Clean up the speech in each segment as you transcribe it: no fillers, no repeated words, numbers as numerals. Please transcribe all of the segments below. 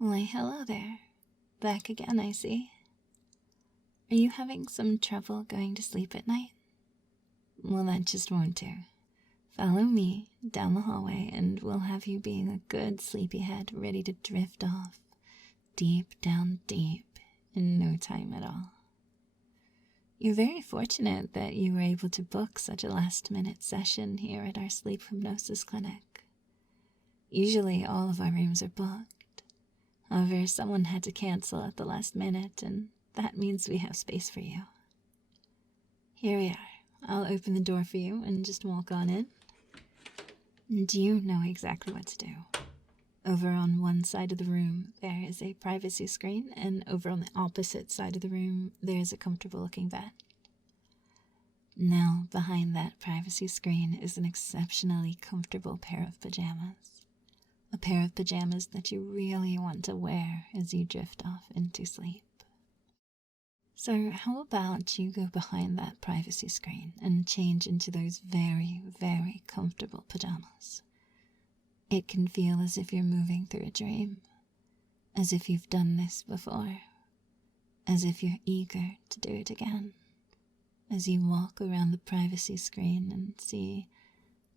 Why, hello there. Back again, I see. Are you having some trouble going to sleep at night? Well, that just won't do. Follow me down the hallway and we'll have you being a good sleepyhead ready to drift off, deep down deep, in no time at all. You're very fortunate that you were able to book such a last-minute session here at our sleep hypnosis clinic. Usually all of our rooms are booked. However, someone had to cancel at the last minute, and that means we have space for you. Here we are. I'll open the door for you and just walk on in. And you know exactly what to do. Over on one side of the room, there is a privacy screen, and over on the opposite side of the room, there is a comfortable-looking bed. Now, behind that privacy screen is an exceptionally comfortable pair of pajamas. A pair of pajamas that you really want to wear as you drift off into sleep. So how about you go behind that privacy screen and change into those very, very comfortable pajamas? It can feel as if you're moving through a dream, as if you've done this before, as if you're eager to do it again, as you walk around the privacy screen and see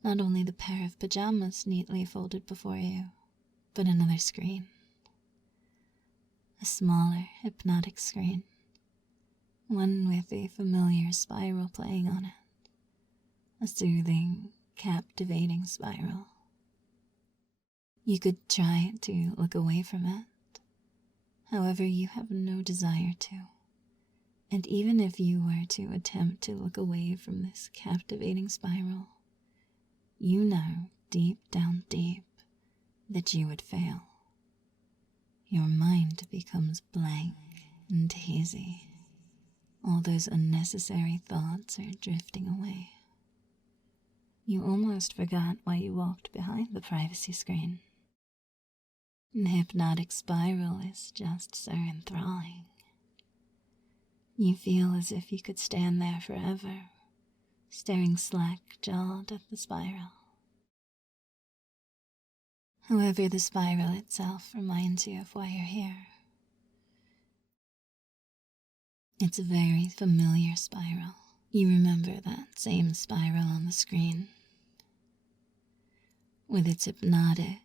not only the pair of pajamas neatly folded before you, but another screen. A smaller, hypnotic screen. One with a familiar spiral playing on it. A soothing, captivating spiral. You could try to look away from it. However, you have no desire to. And even if you were to attempt to look away from this captivating spiral, you know deep down deep that you would fail. Your mind becomes blank and hazy. All those unnecessary thoughts are drifting away. You almost forgot why you walked behind the privacy screen. The hypnotic spiral is just so enthralling. You feel as if you could stand there forever, staring slack-jawed at the spiral. However, the spiral itself reminds you of why you're here. It's a very familiar spiral. You remember that same spiral on the screen, with its hypnotic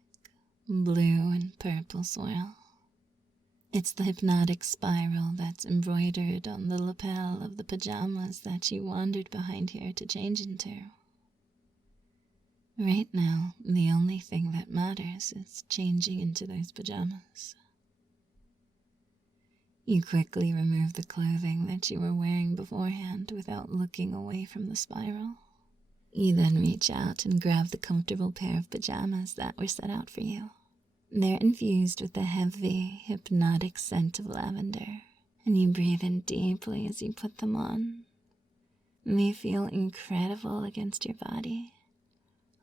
blue and purple swirl. It's the hypnotic spiral that's embroidered on the lapel of the pajamas that you wandered behind here to change into. Right now, the only thing that matters is changing into those pajamas. You quickly remove the clothing that you were wearing beforehand without looking away from the spiral. You then reach out and grab the comfortable pair of pajamas that were set out for you. They're infused with the heavy, hypnotic scent of lavender, and you breathe in deeply as you put them on. They feel incredible against your body,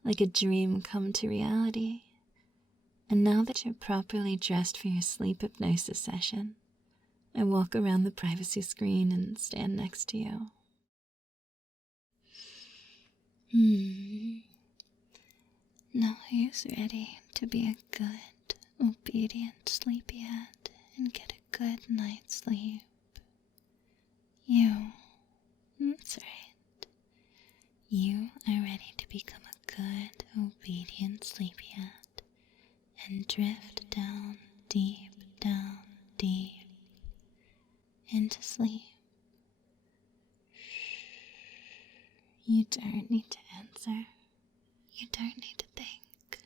like a dream come to reality. And now that you're properly dressed for your sleep hypnosis session, I walk around the privacy screen and stand next to you. Now who's ready to be a good, obedient sleepyhead and get a good night's sleep? You. That's right. You are ready to become a good, obedient sleepyhead and drift down deep into sleep. You don't need to answer. You don't need to think.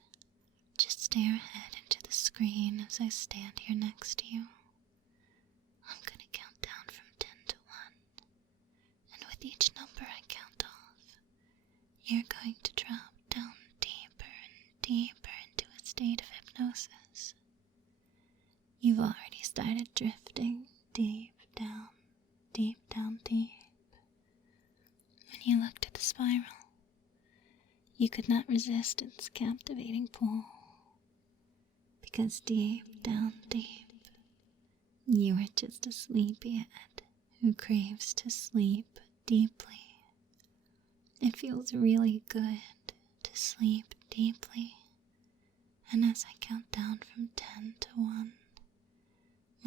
Just stare ahead into the screen as I stand here next to you. I'm gonna count down from 10 to 1. And with each number I count off, you're going to drop down deeper and deeper into a state of hypnosis. You've already started drifting deep down. When you looked at the spiral, you could not resist its captivating pull, because deep down deep, you are just a sleepyhead who craves to sleep deeply. It feels really good to sleep deeply, and as I count down from 10 to 1,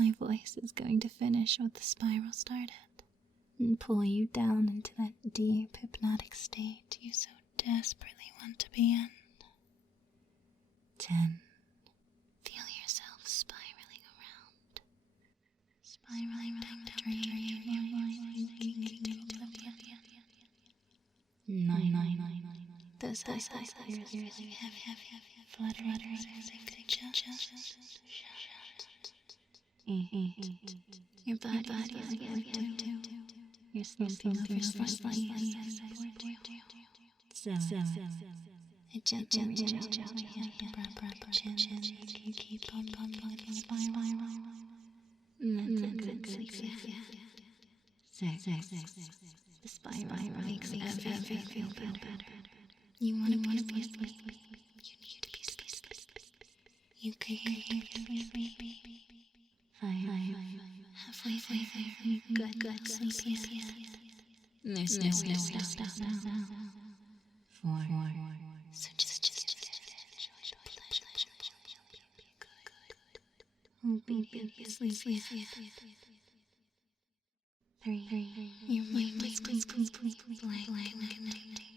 my voice is going to finish what the spiral started and pull you down into that deep hypnotic state you so desperately want to be in. 10. Feel yourself spiraling around. Spiraling down the drain, your mind sinking into oblivion. 9. Those eyes are really heavy, fluttering as if they just shut. 8. Your body is getting too. You're slumping over slightly as I support you. 7. I gently reach out your hand and brush your chin. You keep on bumping the spiral. That's a good sleepyhead. 6. The spiral makes everything feel better. You want to be sleepy. You need to be sleepy. You can be sleepy. 5. Halfway there. Good sleepyhead. There's no way to stop now. 4. So just enjoy the pleasure. Obedient sleepyhead. 3. Your mind is completely blank and empty.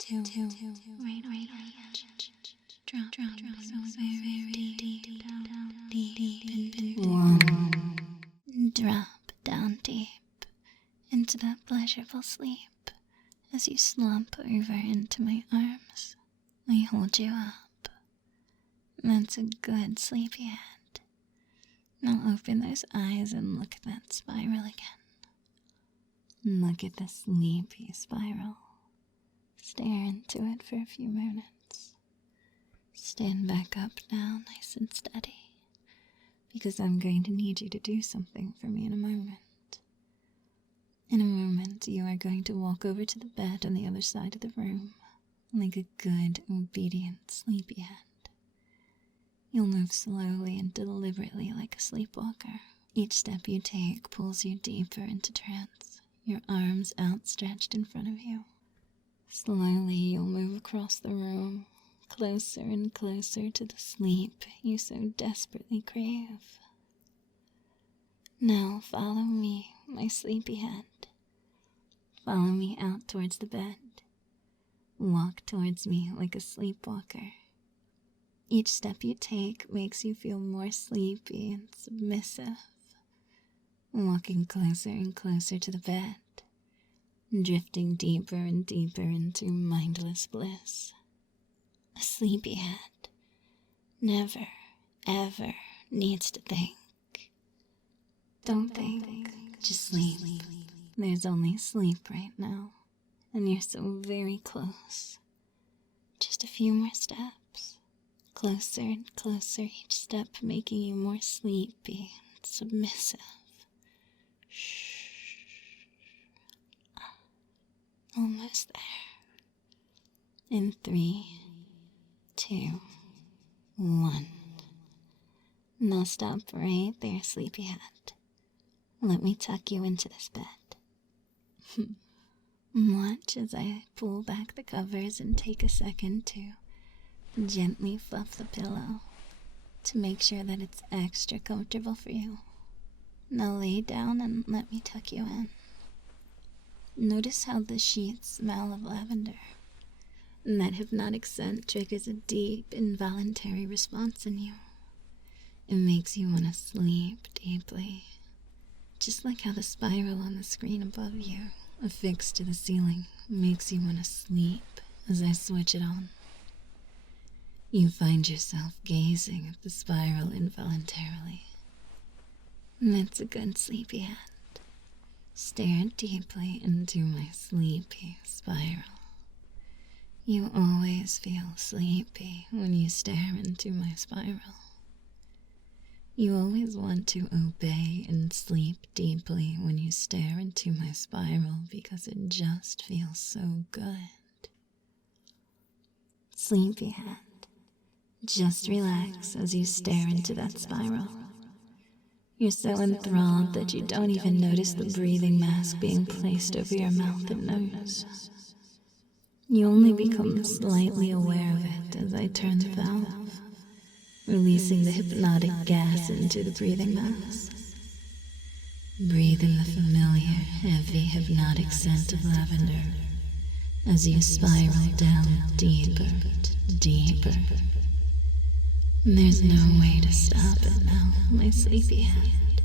2. Right on the edge. Drop so very deep down. 1. Drop down deep into that pleasurable sleep as you slump over into my arms. I hold you up. That's a good sleepyhead. Now open those eyes and look at that spiral again. Look at the sleepy spiral. Stare into it for a few moments. Stand back up now, nice and steady, because I'm going to need you to do something for me in a moment. In a moment, you are going to walk over to the bed on the other side of the room, like a good, obedient sleepyhead. You'll move slowly and deliberately like a sleepwalker. Each step you take pulls you deeper into trance, your arms outstretched in front of you. Slowly, you'll move across the room, closer and closer to the sleep you so desperately crave. Now follow me, my sleepyhead. Follow me out towards the bed. Walk towards me like a sleepwalker. Each step you take makes you feel more sleepy and submissive. Walking closer and closer to the bed, drifting deeper and deeper into mindless bliss. A sleepyhead never, ever needs to think. Don't think, just sleep. There's only sleep right now, and you're so very close. Just a few more steps. Closer and closer, each step making you more sleepy and submissive. Shh. Almost there. In 3, 2, 1. Now stop right there, sleepyhead. Let me tuck you into this bed. Watch as I pull back the covers and take a second to gently fluff the pillow to make sure that it's extra comfortable for you. Now lay down and let me tuck you in. Notice how the sheets smell of lavender. And that hypnotic scent triggers a deep, involuntary response in you. It makes you want to sleep deeply. Just like how the spiral on the screen above you, affixed to the ceiling, makes you want to sleep as I switch it on. You find yourself gazing at the spiral involuntarily. That's a good sleepyhead. Stare deeply into my sleepy spiral. You always feel sleepy when you stare into my spiral. You always want to obey and sleep deeply when you stare into my spiral because it just feels so good. Sleepyhead, just relax as you stare into that spiral. You're so enthralled that you don't even notice the breathing mask being placed over your mouth and nose. You only become slightly aware of it as I turn the valve. releasing the hypnotic gas into the breathing mass. Breathe in the familiar, heavy, hypnotic scent of lavender as you spiral down deeper and deeper. There's no way to stop it now, my sleepyhead.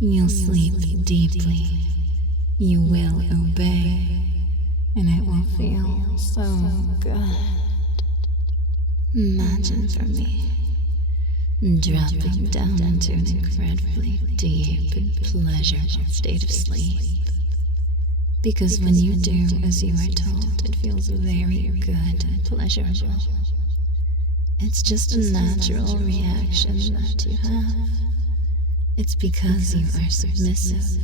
You'll sleep deeply. You will obey, and it will feel so good. Imagine for me dropping down into an incredibly deep and pleasurable state of sleep. Because when you do as you are told, it feels very good and pleasurable. It's just a natural reaction that you have. It's because you are submissive.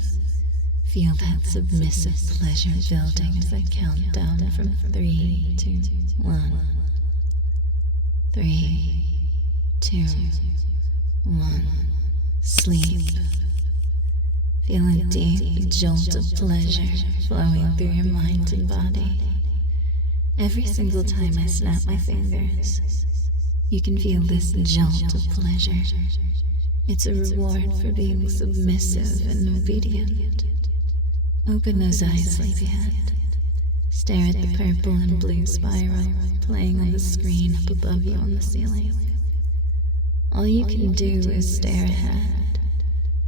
Feel that submissive pleasure building as I count down from 3, 2, 1. 3, 2, 1. Sleep. Feel a deep jolt of pleasure flowing through your mind and body. Every single time I snap my fingers, you can feel this jolt of pleasure. It's a reward for being submissive and obedient. Open those eyes, Sleepyhead. Stare at the purple and blue spiral playing on the screen up above you on the ceiling. All you can do is stare ahead,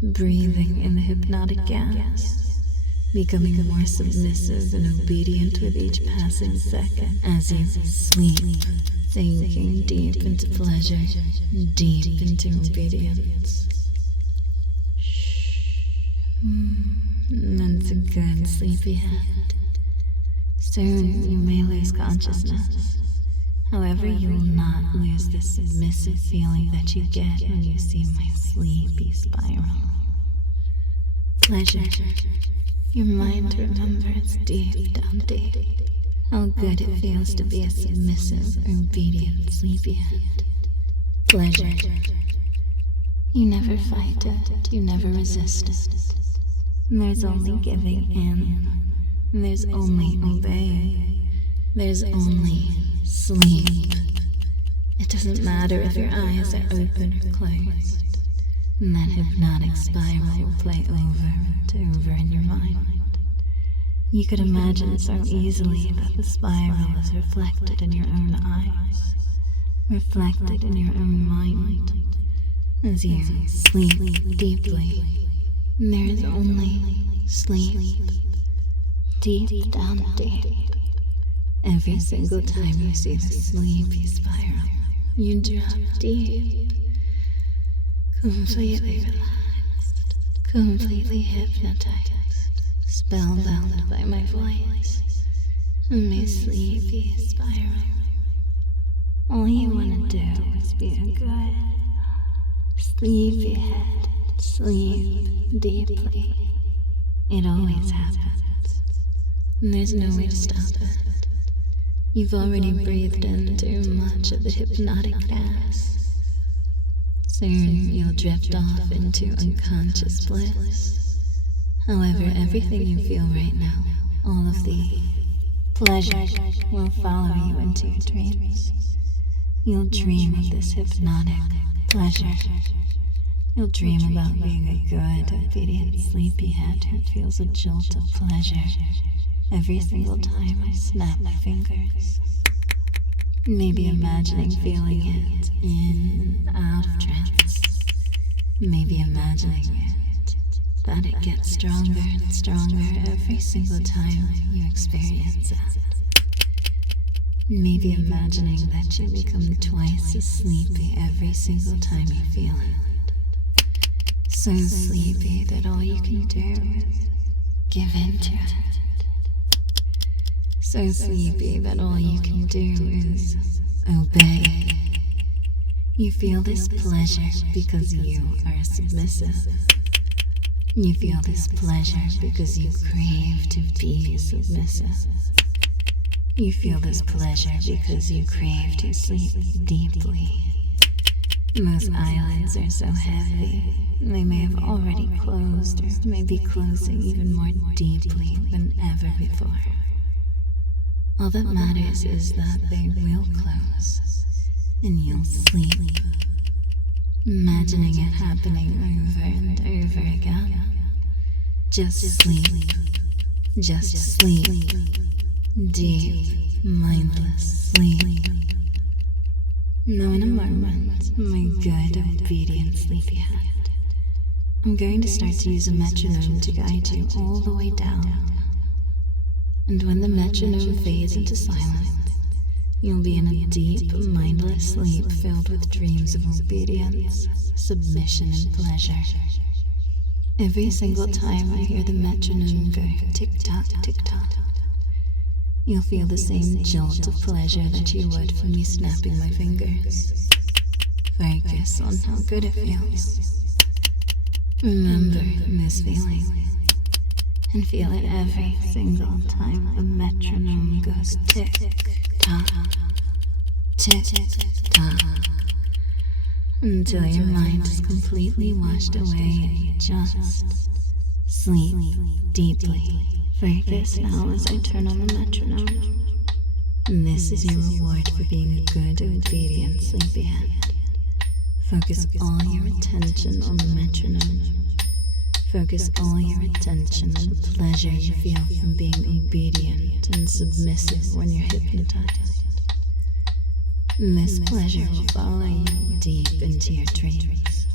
breathing in the hypnotic gas, becoming more submissive and obedient with each passing second as you sleep, sinking deep into pleasure, deep into obedience. That's a good sleepyhead. Soon you may lose consciousness. However, you will not lose the submissive feeling that you get when you see my sleepy spiral. Pleasure. Your mind remembers deep down deep how good it feels to be a submissive, obedient sleepyhead. Pleasure. You never fight it, you never resist it. There's only giving in. There's only obeying. There's only sleep. It doesn't matter if your eyes are open or closed. That hypnotic spiral will play over and over in your mind. You could imagine so easily that the spiral is reflected in your own eyes, reflected in your own mind. As you sleep deeply, there is only sleep, deep down deep. Every single time you see the sleepy spiral, you drop deep, completely relaxed, completely hypnotized, spellbound by my voice and my sleepy spiral. All you want to do is be a good sleepyhead, sleep deeply. It always happens. There's no way to stop it. You've already breathed in too much of the hypnotic gas. Soon you'll drift off into unconscious bliss. However, everything you feel right now, all of the pleasure, will follow you into your dreams. You'll dream of this hypnotic pleasure. You'll dream about being a good, obedient sleepyhead who feels a jolt of pleasure every single time I snap my fingers. Maybe imagining feeling it in and out of trance. Maybe imagining it, that it gets stronger and stronger every single time you experience it. Maybe imagining that you become twice as sleepy every single time you feel it. So sleepy that all you can do is give in to it. So sleepy that all you can do is obey. You feel this pleasure because you are submissive. You feel this pleasure because you crave to be submissive. You feel this pleasure because you crave to sleep deeply. Those eyelids are so heavy, they may have already closed or may be closing even more deeply than ever before. All that matters is that they will close, and you'll sleep, imagining it happening over and over again. Just sleep, just sleep, deep, mindless sleep. Now in a moment, my good, obedient sleepyhead, I'm going to start to use a metronome to guide you all the way down. And when the metronome fades into silence, you'll be in a deep, mindless sleep filled with dreams of obedience, submission, and pleasure. Every single time I hear the metronome go tick-tock, tick-tock, you'll feel the same jolt of pleasure that you would from me snapping my fingers. Focus on how good it feels. Remember this feeling, and feel it every single time the metronome goes tick-tock, tick-tock, until your mind is completely washed away and you just sleep deeply. Focus now as I turn on the metronome. This is your reward for being a good, obedient sleepyhead. Focus all your attention on the metronome. Focus all your attention on the pleasure you feel from being obedient and submissive when you're hypnotized. This pleasure will follow you deep into your dreams.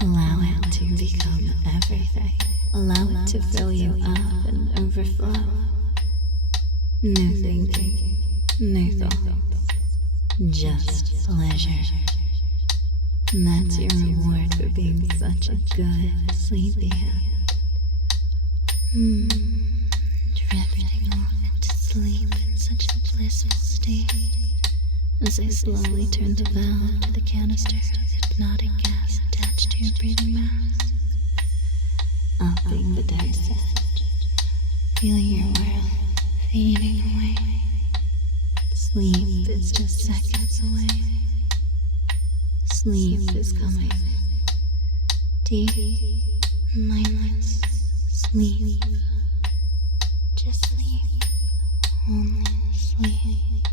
Allow it to become everything. Allow it to fill you up and overflow. No thinking, no thoughts, just pleasure. And that's your reward for being such a good sleepyhead. Drifting off into sleep in such a blissful state as I slowly turn the valve to the canister of hypnotic gas attached to your breathing mask. Upping the dosage, feeling your world fading away. Sleep is just seconds away. Sleep is coming. Deep, mindless sleep. Just sleep. Only sleep.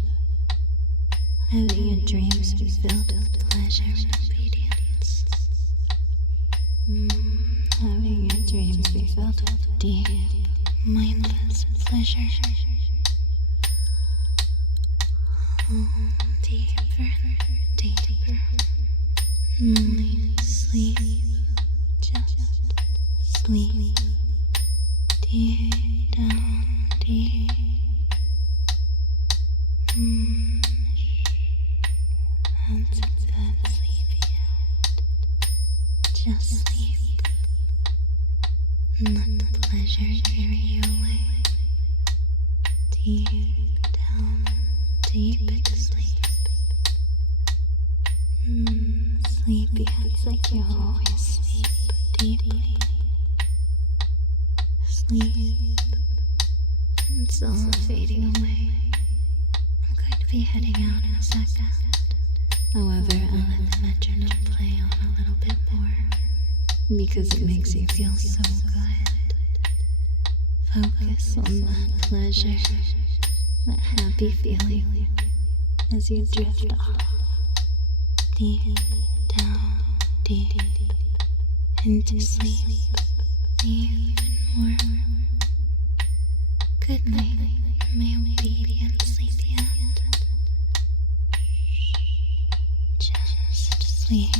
Having your dreams be filled with pleasure and obedience. Having your dreams be filled with deep, mindless pleasure. Deeper, deeper. Only sleep. Just sleep. Deep down, deep. That's a good sleepyhead. Just sleep. Let the pleasure carry you away. Deep down, deep into sleep. Sleepyheads like you always sleep deeply. Sleep. It's all fading away. I'm going to be heading out in a second. However, I'll let the metronome play on a little bit more, because it makes you feel so good. Focus on that pleasure, that happy feeling, as you drift off, deep down, deep, into sleep, even more. Good night, my obedient sleepyhead. Just sleep.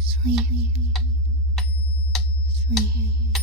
Sleep. Sleep.